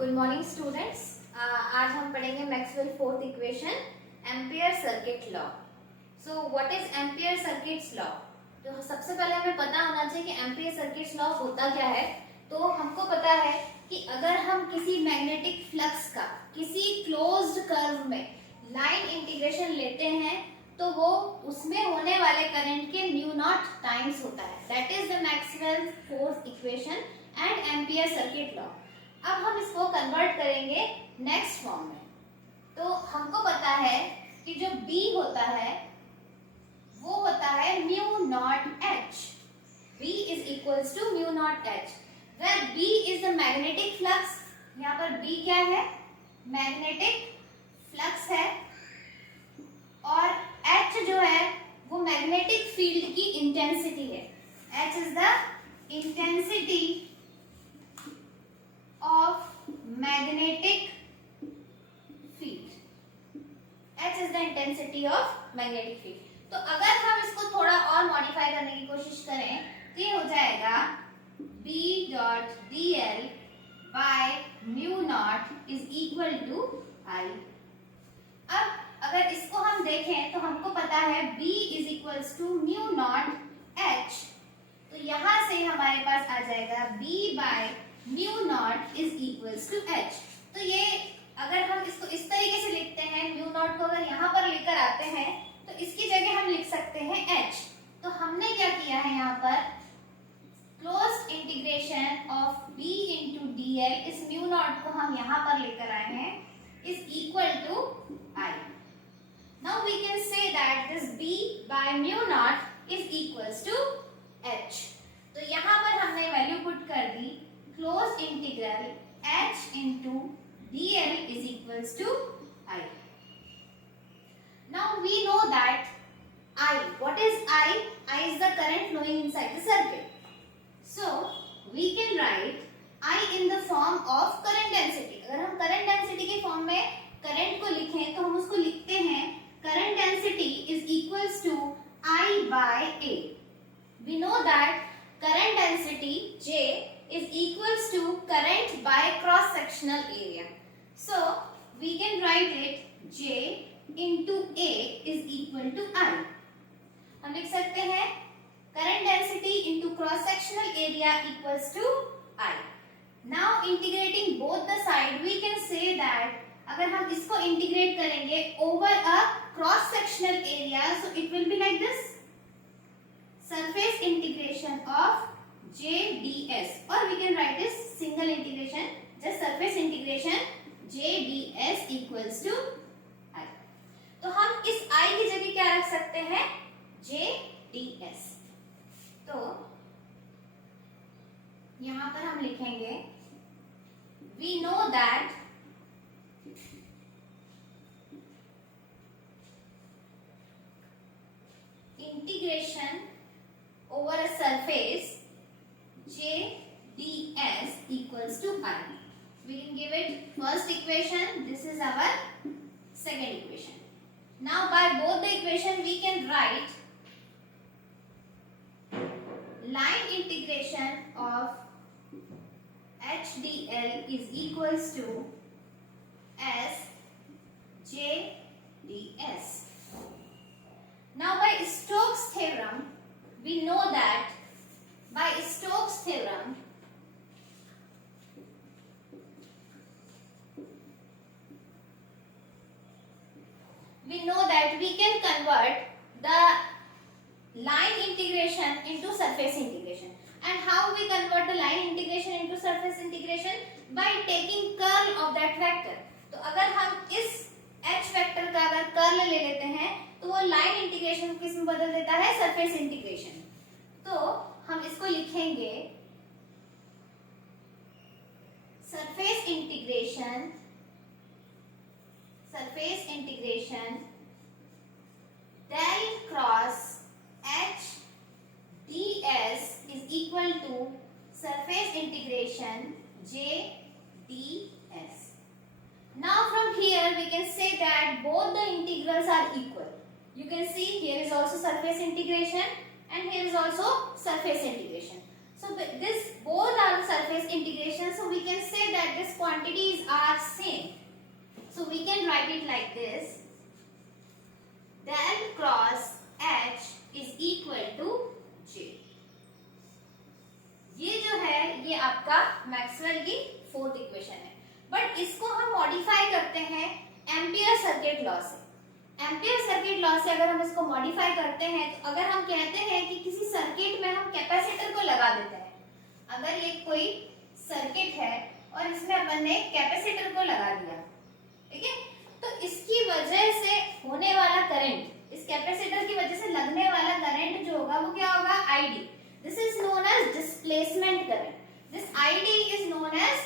Good morning students. आज हम पढ़ेंगे Maxwell fourth equation, ampere circuit law. So what is ampere circuits law? तो सबसे पहले हमें पता होना चाहिए कि एम्पियर सर्किट्स लॉ होता क्या है। तो हमको पता है कि अगर हम किसी मैग्नेटिक फ्लक्स का किसी क्लोज्ड कर्व में लाइन इंटीग्रेशन लेते हैं तो वो उसमें होने वाले करंट के न्यू नॉट टाइम्स होता है। That is the Maxwell fourth equation and ampere circuit law. अब हम इसको कन्वर्ट करेंगे नेक्स्ट फॉर्म में। तो हमको पता है कि जो B होता है वो होता है mu naught H। B is equals to mu naught H, where B is the magnetic flux. यहाँ पर B क्या है? मैग्नेटिक फ्लक्स है, और H जो है वो मैग्नेटिक फील्ड की इंटेंसिटी है। H is the intensity of magnetic field. H is the intensity of magnetic field. तो अगर हम इसको थोड़ा और मॉडिफाई करने की कोशिश करें तो ये हो जाएगा B dot dl by mu naught is equal to I। अब अगर इसको हम देखें तो हमको पता है B is equals to mu naught H। तो यहां से हमारे पास आ जाएगा B by mu naught is equals to H। तो ये अगर हम इसको इस तरीके से लिखते हैं, म्यू नॉट को अगर यहाँ पर लेकर आते हैं तो इसकी जगह हम लिख सकते हैं H। तो हमने क्या किया है, यहाँ पर closed integration of B into dl, इस म्यू नॉट को हम यहाँ पर लेकर आए हैं, is equal to I। Now we can say that this B by mu naught is equals to H। तो यहाँ पर हमने वैल्यू पुट कर दी, closed integral H into dl is equals to I. Now we know that I. What is I? I is the current flowing inside the circuit. So we can write I in the form of current density. अगर हम current density के form में current को लिखें तो हम उसको लिखते हैं current density is equals to I by A. We know that current density J is equals to current by cross sectional area. So we can write it J into A is equal to I. हम लिख सकते हैं current density into cross sectional area equals to I. Now integrating both the side, we can say that अगर हम इसको integrate करेंगे over a cross sectional area, so it will be like this: surface integration of J ds, or we can write this single integration, just surface integration J ds equals to I. तो हम इस I की जगह क्या रख सकते हैं? J ds। तो यहां पर हम लिखेंगे we know that integration over a surface J ds equals to I. We can give it first equation. This is our second equation. Now by both the equation we can write line integration of H dl is equals to S J ds. Now by Stokes theorem we know that by Stokes theorem we know that we can convert the line integration into surface integration. And how we convert the line integration into surface integration? By taking curl of that vector. तो अगर हम इस H vector का अगर curl ले लेते हैं तो वो लाइन इंटीग्रेशन किस में बदल देता है? Surface integration. तो हम इसको लिखेंगे surface integration del cross H ds is equal to surface integration J ds. Now from here we can say that both the integrals are equal. You can see here is also surface integration and here is also surface integration. So this both are surface integration, so we can say that this quantities are same, so we can write it like this: del cross H is equal to J. ये जो है ये आपका Maxwell की fourth equation है, but इसको हम modify करते हैं एम्पियर सर्किट लॉ से। एम्पियर सर्किट लॉ से अगर हम इसको मॉडिफाई करते हैं तो अगर हम कहते हैं कि किसी सर्किट में हम कैपेसिटर को लगा देते हैं, अगर ये कोई सर्किट है और इसमें अपन ने कैपेसिटर को लगा दिया, ठीक है, तो इसकी वजह से होने वाला करंट, इस कैपेसिटर की वजह से लगने वाला करंट जो होगा वो क्या होगा? ID. This is known as displacement current. This ID is known as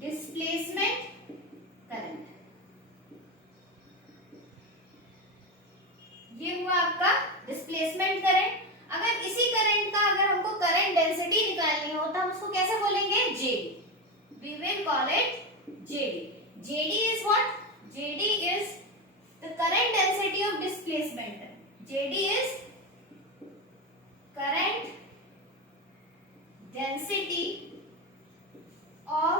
displacement current. ये हुआ आपका डिस्प्लेसमेंट करंट। अगर इसी करंट का अगर हमको करंट डेंसिटी निकालनी हो तो हम उसको कैसे बोलेंगे? JD. We will call it JD. JD is what? JD is the current density of displacement. JD is current density of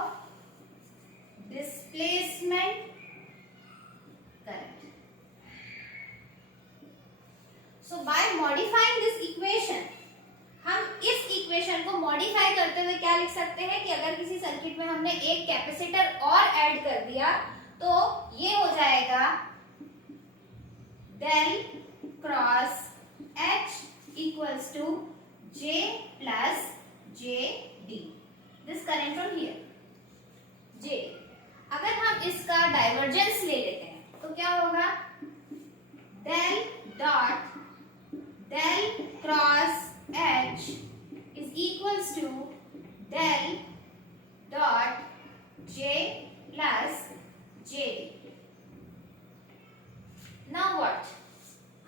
displacement current. So by modifying this equation, हम इस इक्वेशन को मॉडिफाई करते हुए क्या लिख सकते हैं कि अगर किसी सर्किट में हमने एक कैपेसिटर और ऐड कर दिया तो ये हो जाएगा del cross H equals to J plus JD। This current from here J। अगर हम इसका डाइवर्जेंस ले लेते हैं तो क्या होगा? Del dot del cross H is equals to del dot J plus JD। Now what?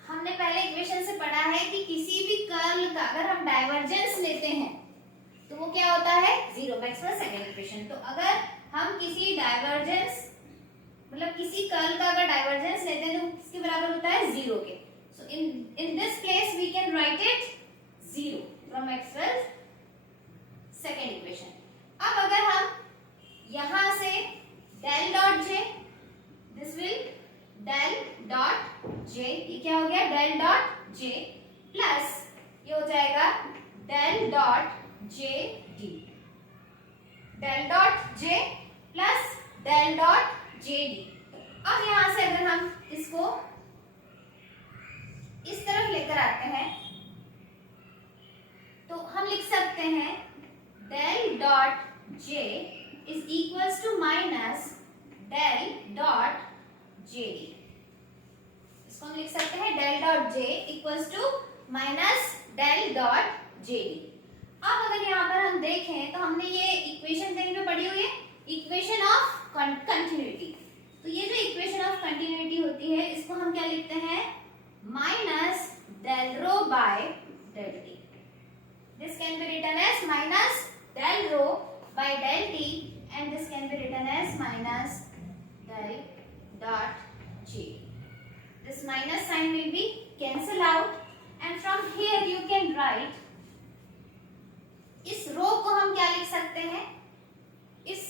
हमने पहले इक्वेशन से पढ़ा है कि किसी भी कर्ल का अगर हम डाइवर्जेंस लेते हैं तो वो क्या होता है? जीरो। Maxwell second equation. तो अगर हम किसी डाइवर्जेंस मतलब किसी कर्ल का अगर डाइवर्जेंस लेते हैं तो किसके बराबर होता है? जीरो के। So in this place we can write it 0 from Maxwell's second equation। अब अगर हम यहां से del dot j, this will del dot j, ये क्या हो गया? del dot j प्लस ये हो जाएगा del dot jd। del dot j plus del dot jd। अब यहां से अगर हम इसको इस तरफ लेकर आते हैं तो हम लिख सकते हैं del dot j is equals to minus del dot jd। इसको हम लिख सकते हैं del dot j equals to minus del dot jd। अब अगर यहाँ पर हम देखें तो हमने ये इक्वेशन कहीं पे पढ़ी हुई है, इक्वेशन ऑफ कंटिन्यूटी। तो ये जो इक्वेशन ऑफ कंटिन्यूटी होती है इसको हम क्या लिखते हैं? minus del rho by del t। This can be written as minus del rho by del t and this can be written as minus del dot j। This minus sign will be cancel out and from here you can write, इस रो को हम क्या लिख सकते हैं? इस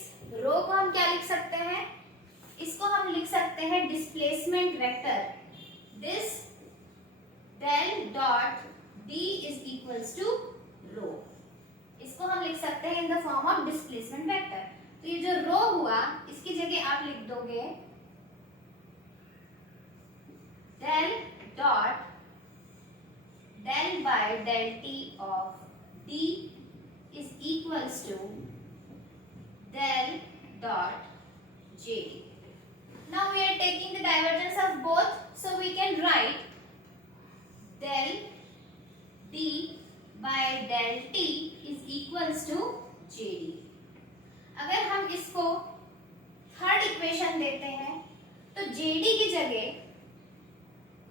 रो को हम क्या लिख सकते हैं? इसको हम लिख सकते हैं displacement vector. This del dot d is equals to rho। इसको हम लिख सकते हैं in the form of displacement vector. तो ये जो रो हुआ इसकी जगह आप लिख दोगे del dot del by del t of d is equals to del dot jd। Now we are taking the divergence of both, so we can write del d by del t is equals to jd। अगर हम इसको third equation देते हैं तो jd की जगह,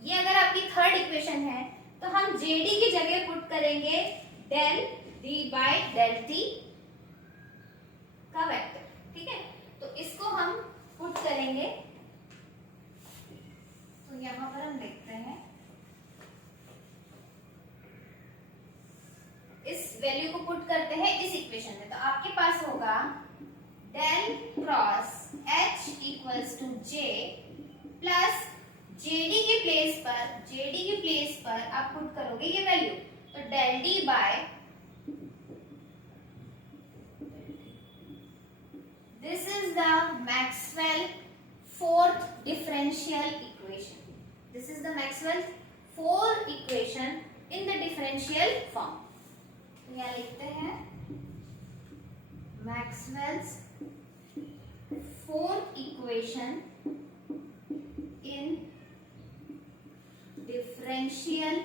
ये अगर आपकी थर्ड इक्वेशन है तो हम jd की जगह पुट करेंगे del d by del t का वेक्टर। ठीक है, तो इसको हम पुट करेंगे तो यहां पर हम देखते हैं इस वैल्यू को पुट करते हैं इस इक्वेशन में, तो आपके पास होगा del cross H equals to J plus JD के प्लेस पर आप पुट करोगे ये वैल्यू, तो del D by this is the Maxwell fourth differential equation. This is the Maxwell fourth equation in the differential form. तो यहाँ लिखते हैं Maxwell's fourth equation in differential